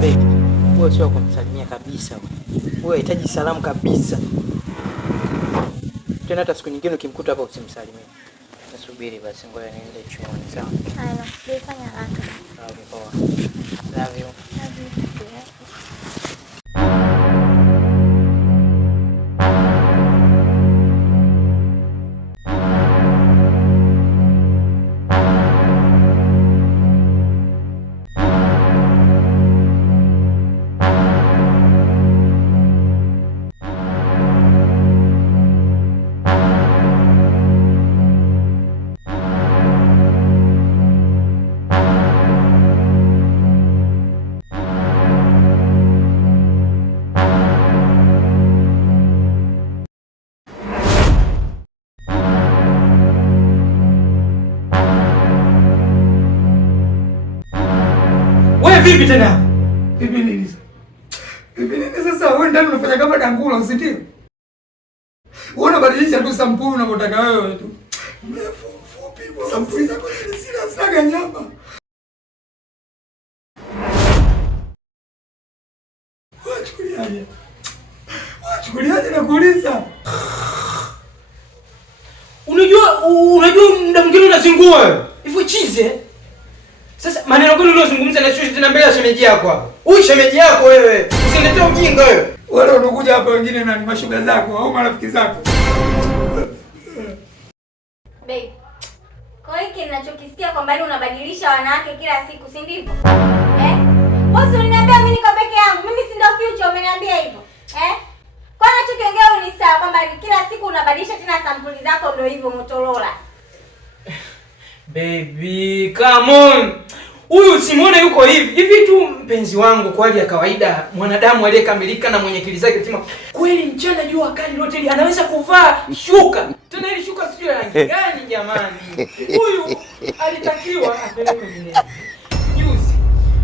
Baby, wewe sio kumsalimia kabisa wewe. Wewe unahitaji salamu kabisa. Tena hata siku nyingine ukimkuta hapa usimsalimie. Nasubiri basi ngoja niende chuoni sawa. Haya, nifanya haraka. Sawa poa. Love you. Love you. Vipi tena? Vipi nini sasa? Vipi nini sasa? Wewe ndani unafanya kama dangula usitie? Wewe unabadilisha tu sampuli unapotaka wewe tu. Mrefu fupi kwa sampuli zako zile zinaga nyama. Wachukuliaje na kuuliza? Unajua muda mwingine unazingua wewe. Hivyo chize. Sasa maneno gani unazungumza na sisi tena mbele ya shemeji yako hapa? Huyu shemeji yako wewe. Usiniletee ujinga wewe. Wale unakuja hapa wengine nani mashuga zako au marafiki zako? Babe. Kwa hiyo ninachokisikia kwamba unabadilisha wanawake kila siku, si ndivyo? Wewe unaniambia mimi niko peke yangu. Mimi si ndio future umeniambia hivyo. Kwa nini tukiongea ni sawa kwamba kila siku unabadilisha tena sampuli zako ndio hivyo Motorola. Baby, come on. Huyu simuone yuko hivi tu mpenzi wangu kwa hali ya kawaida, mwanadamu aliyekamilika na mwenye akili zake timamu. Kweli mchana jua kali lote hili anaweza kuvaa shuka. Tena ile shuka sijui rangi gani jamani. Huyu alitakiwa apeleke Minembwe juzi.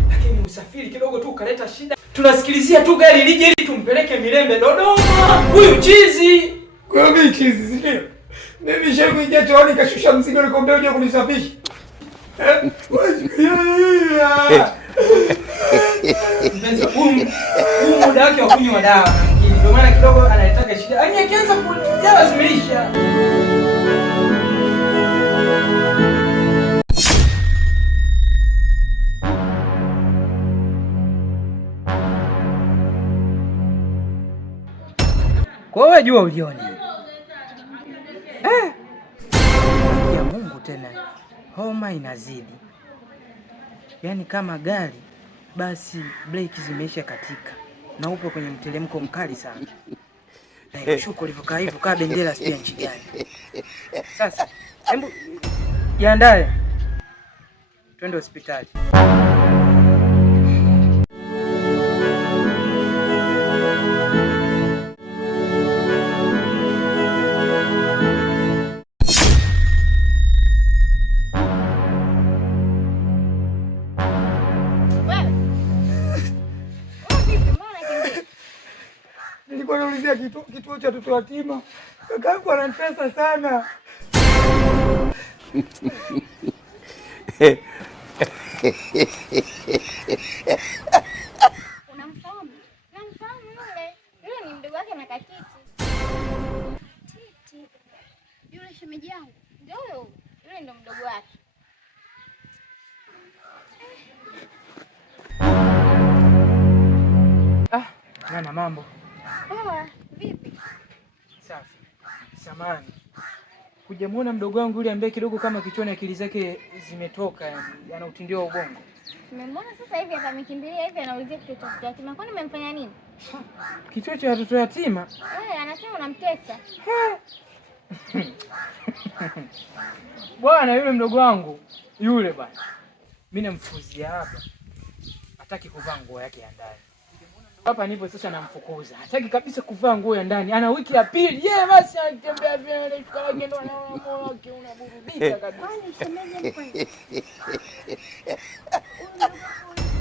Lakini usafiri kidogo tu ukaleta shida. Tunasikilizia tu gari lije ili tumpeleke Mirembe Dodoma. Huyu chizi. Kwa mimi chizi sio? Mimi sheku ingia chooni kashusha mzigo nikwambia uje kunisafisha. Huyu muda wake wa kunywa dawa. Ndio maana kidogo analitaka shida. Yaani akianza kujawa zimeisha. Kwa wewe jua ulioni. Ya Mungu tena. Homa inazidi. Yaani kama gari basi breki zimeisha katika na upo kwenye mteremko mkali sana. Na kushuka ulivyokaa hivyo kaa bendera sio nchi gani. Sasa hebu jiandae. Twende hospitali. Nilikuwa naulizia kituo cha watoto yatima. Kakaangu ananitesa sana. Unamfahamu? Namfahamu yule. Yule ni mdogo wake na Katiti. Titi. Yule shemeji yangu. Ndio huyo. Yule ndio mdogo wake. Bwana mambo. Vipi? Safi. Samani. Hujamuona mdogo wangu yule ambaye kidogo kama kichwani akili zake zimetoka, ana utindio wa ubongo. Nimemwona sasa hivi akamikimbilia hivi anaulizia kituo cha watoto yatima. Kwani umemfanya nini? Kituo cha watoto yatima? Anasema unamtesa. Bwana yule mdogo wangu yule bwana. Mimi namfukuzia hapa. Hataki kuvaa nguo yake ya ndani. Hapa nipo sasa namfukuza. Hataki kabisa kuvaa nguo ya ndani. Ana wiki ya pili. Yeye basi anatembea vile ile shuka lake ndo anaona moyo wake unaburudika kabisa. Kwani shemeji kwani?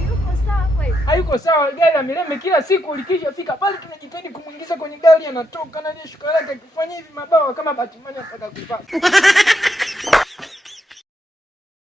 Yuko sawa kweli? Hayuko sawa. Gari la Mirembe kila siku likishafika pale tunajitahidi kumuingiza kwenye gari anatoka na ile shuka lake akifanya hivi mabawa kama Batman anataka kuvaa.